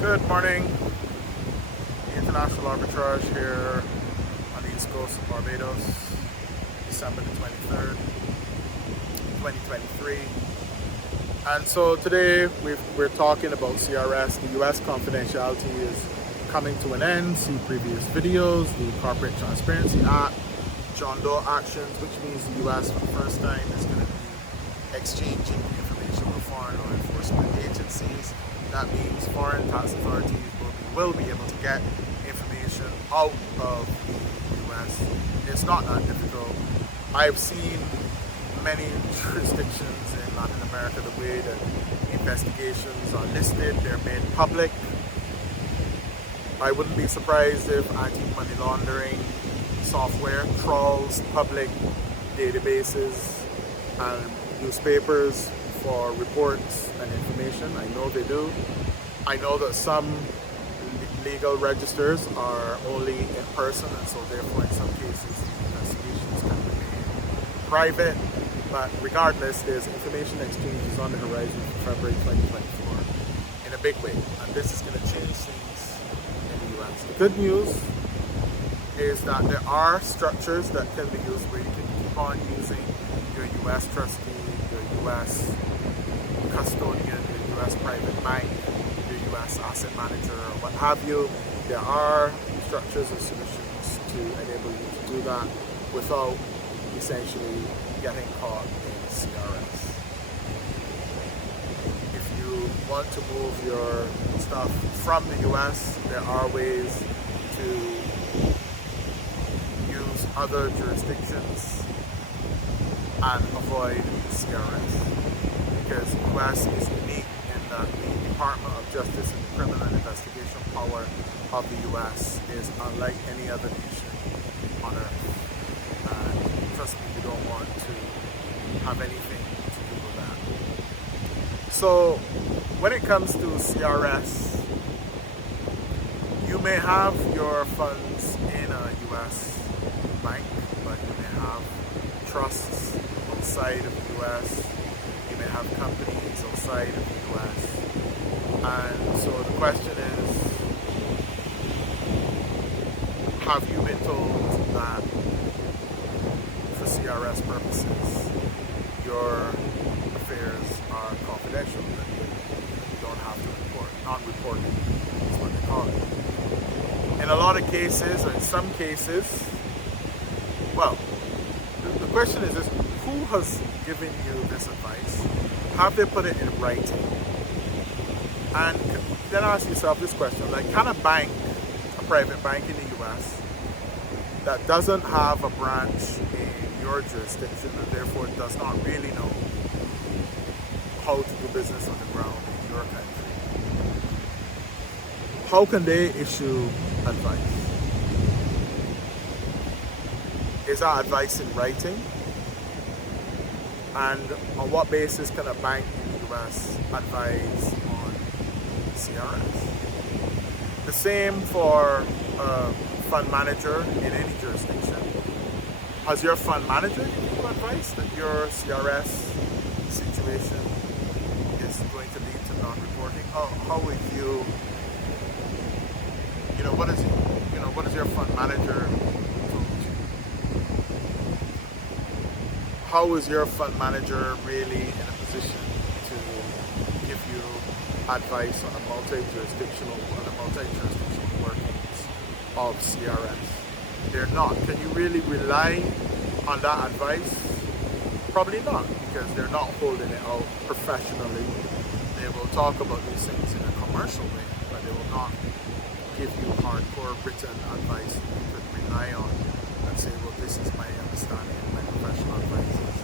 Good morning. International arbitrage here on the east coast of Barbados, December the 23rd, 2023. And so today we're talking about CRS. The US confidentiality is coming to an end. See previous videos, the Corporate Transparency Act, John Doe actions, which means the US for the first time is going to be exchanging information with foreign law enforcement agencies. That means foreign tax authorities will be able to get information out of the US. It's not that difficult. I've seen many jurisdictions in Latin America, the way that investigations are listed, they're made public. I wouldn't be surprised if anti-money laundering software trawls public databases and newspapers for reports and information. I know they do. I know that some legal registers are only in person, and so therefore in some cases investigations can remain private. But regardless, there's information exchanges on the horizon for February 2024 in a big way, and this is going to change things in the US. The good news is that there are structures that can be used where you can keep on using your US trustee, your US custodian, your US private bank, your US asset manager, or what have you. There are structures and solutions to enable you to do that without essentially getting caught in CRS. If you want to move your stuff from the US, there are ways to use other jurisdictions and avoid CRS. Because the US is unique in that the Department of Justice and Criminal Investigation power of the US is unlike any other nation on earth. And trust me, you don't want to have anything to do with that. So when it comes to CRS, you may have your funds in a US bank, but you may have trusts outside of the US. You may have companies outside of the US. And so the question is, have you been told that for CRS purposes, your affairs are confidential, that you don't have to report? Non-reporting is what they call it. In a lot of cases, or in some cases, well, the question is this: who has given you this advice? Have they put it in writing? And then ask yourself this question: like, can a bank, a private bank in the US, that doesn't have a branch in your jurisdiction and therefore does not really know how to do business on the ground in your country, how can they issue advice? Is that advice in writing? And on what basis can a bank in the US advise on CRS? The same for a fund manager in any jurisdiction. Has your fund manager given you advice that your CRS situation is going to lead to non-reporting? How would you, what is your fund manager told you? How is your fund manager really in a position to give you advice on a multi-jurisdictional workings of CRS? They're not. Can you really rely on that advice? Probably not, because they're not holding it out professionally. They will talk about these things in a commercial way, but they will not give you hardcore written advice that you could rely on and say, well, this is my understanding, my professional advisors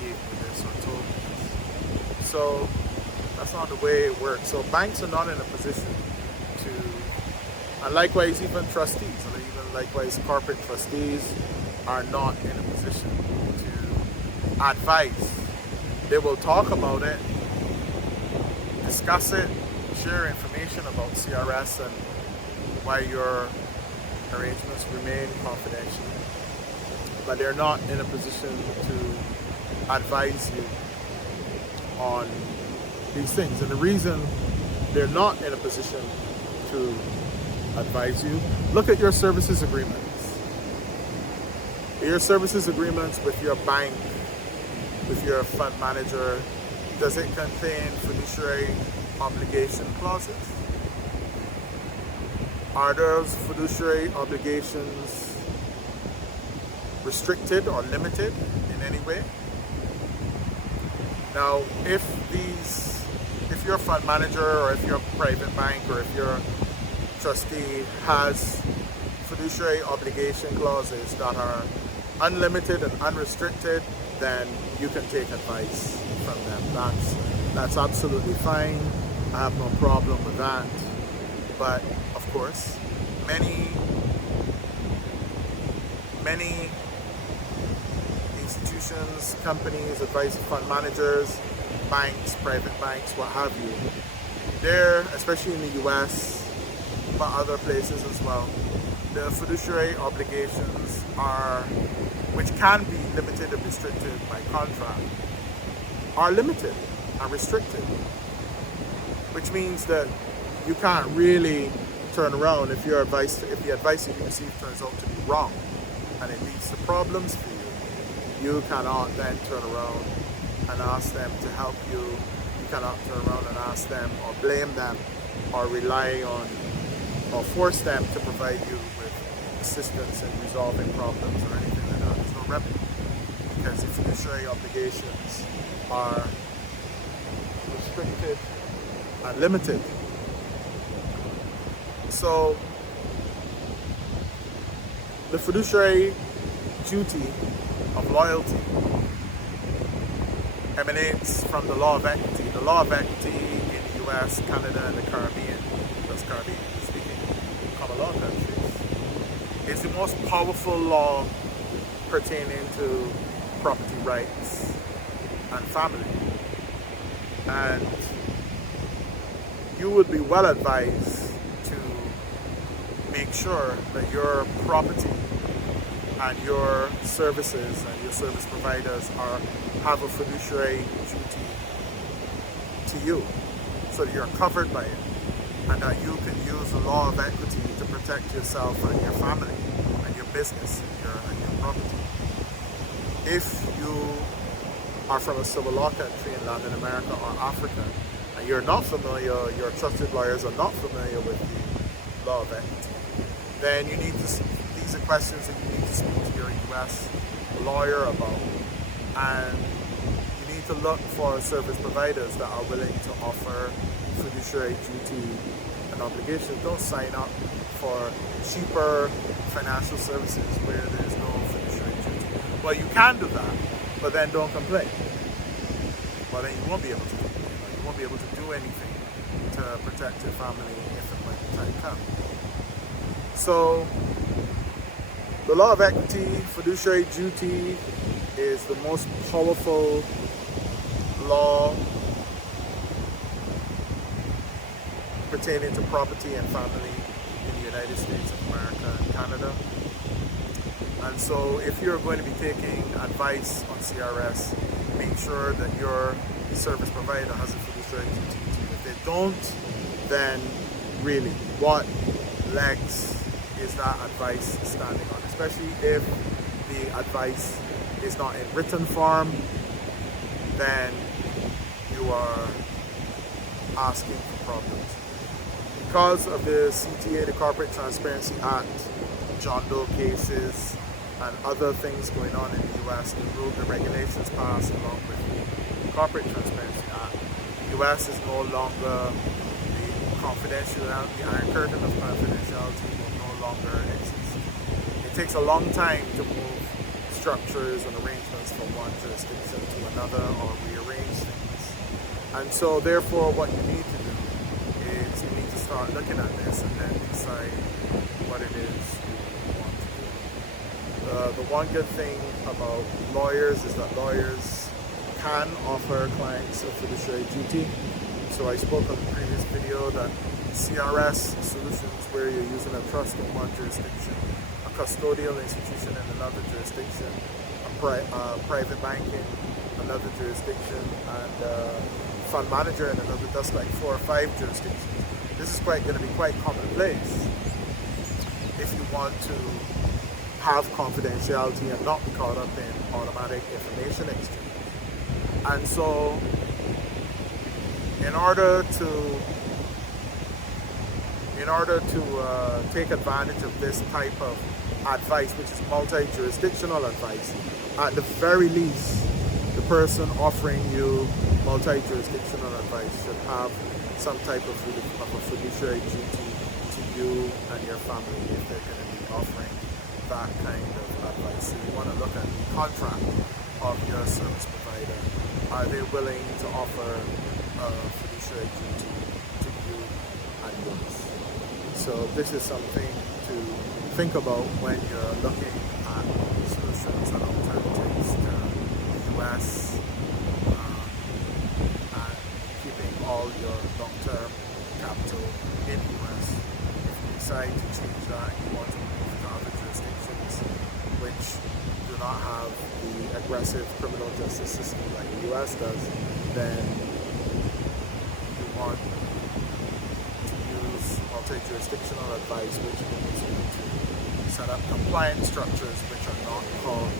gave me this or told me this. So that's not the way it works. So banks are not in a position to, and likewise even trustees, and even likewise corporate trustees are not in a position to advise. They will talk about it, discuss it, share information about CRS and why your arrangements remain confidential, but they're not in a position to advise you on these things. And the reason they're not in a position to advise you, look at your services agreements. Your services agreements with your bank, with your fund manager, does it contain fiduciary obligation clauses? Are those fiduciary obligations restricted or limited in any way? Now, if your fund manager, or if your private bank, or if your trustee has fiduciary obligation clauses that are unlimited and unrestricted, then you can take advice from them. That's absolutely fine. I have no problem with that. But of course, many institutions, companies, advice fund managers, banks, private banks, what have you, they're, especially in the US, but other places as well, the fiduciary obligations are, which can be limited and restricted by contract, are limited and restricted, which means that you can't really turn around if the advice that you receive turns out to be wrong and it leads to problems for you. You cannot then turn around and ask them to help you. You cannot turn around and ask them or blame them or rely on or force them to provide you with assistance in resolving problems or anything like that. There's no remedy, because the fiduciary obligations are restricted and limited. So the fiduciary duty of loyalty emanates from the law of equity. The law of equity in the US, Canada, and the Caribbean, those Caribbean speaking common law countries, is the most powerful law pertaining to property rights and family. And you would be well advised to make sure that your property and your services and your service providers have a fiduciary duty to you, so that you're covered by it, and that you can use the law of equity to protect yourself and your family and your business and your property. If you are from a civil law country in Latin America or Africa, and you're not familiar, your trusted lawyers are not familiar with the law of equity, then you need to, these are questions that you need to speak to your US lawyer about, and you need to look for service providers that are willing to offer fiduciary duty and obligations. Don't sign up for cheaper financial services where there's no fiduciary duty. Well, you can do that, but then don't complain. Well, then you won't be able to complain. You won't be able to do anything to protect your family if and when the time comes. So the law of equity, fiduciary duty, is the most powerful law pertaining to property and family in the United States of America and Canada. And so if you're going to be taking advice on CRS, make sure that your service provider has a fiduciary duty to you. If they don't, then really, what legs is that advice standing on? Especially if the advice is not in written form, then you are asking for problems. Because of the CTA, the Corporate Transparency Act, John Doe cases, and other things going on in the US, the regulations passed along with the Corporate Transparency Act, the US is no longer, the confidentiality, the Iron Curtain of confidentiality will no longer exist. It takes a long time to move structures and arrangements from one jurisdiction to another or rearrange things. And so therefore what you need to do is you need to start looking at this and then decide what it is you want to do. The one good thing about lawyers is that lawyers can offer clients a fiduciary duty. So I spoke on the previous video that CRS solutions where you're using a trust in one jurisdiction, a custodial institution in another jurisdiction, private banking, another jurisdiction, and fund manager in another does like 4 or 5 jurisdictions. This is going to be quite commonplace if you want to have confidentiality and not be caught up in automatic information exchange. And so in order to take advantage of this type of advice, which is multi-jurisdictional advice, at the very least, the person offering you multi-jurisdictional advice should have some type of a fiduciary duty to you and your family if they're going to be offering that kind of advice. So you want to look at the contract of your service provider. Are they willing to offer a fiduciary duty to you and yours? So this is something to think about when you're looking at solutions and alternatives to the US and keeping all your long-term capital in the US. If you decide to change that, you want to move to other jurisdictions which do not have the aggressive criminal justice system like the US does, then you want multi-jurisdictional advice, which enables you to set up compliance structures which are not called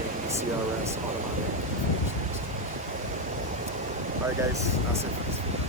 in the CRS automatic. Alright guys, that's it for this video.